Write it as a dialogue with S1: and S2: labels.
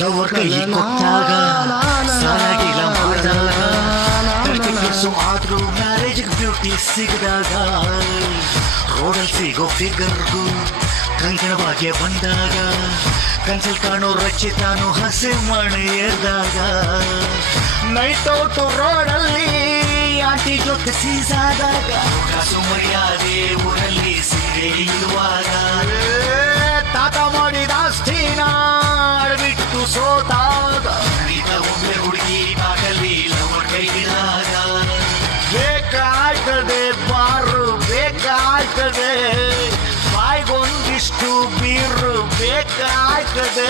S1: lover ಕೈ ಕೊಟ್ಟಾಗ ಸಾಲಾಗಿಲ್ಲ ಮಾಡಿದಾಗ ಬ್ಯೂಟಿ ಸಿಗದಾಗ ರೋಡಲ್ಲಿ ಸಿಗೋ ಫಿಗರ್ಗೂ ಕಂಕಣವಾಗಿ ಬಂದಾಗ ಕನ್ಸಲ್ ಕಾಣೋ ರಚಿತಾನು ಹಸಿ ಮಣೆ ಎದ್ದಾಗ ನೈಟ್ ಔಟ್ ರೋಡಲ್ಲಿ ಆಂಟಿ ಜೊತೆ ಸೀಸಾದಾಗ ಬೇಕಾಗ್ತದೆ ಬಾರು ಬೇಕಾಗ್ತದೆ ಬಾಯ್ಗೊಂದಿಷ್ಟು ಬೀರು ಬೇಕಾಗ್ತದೆ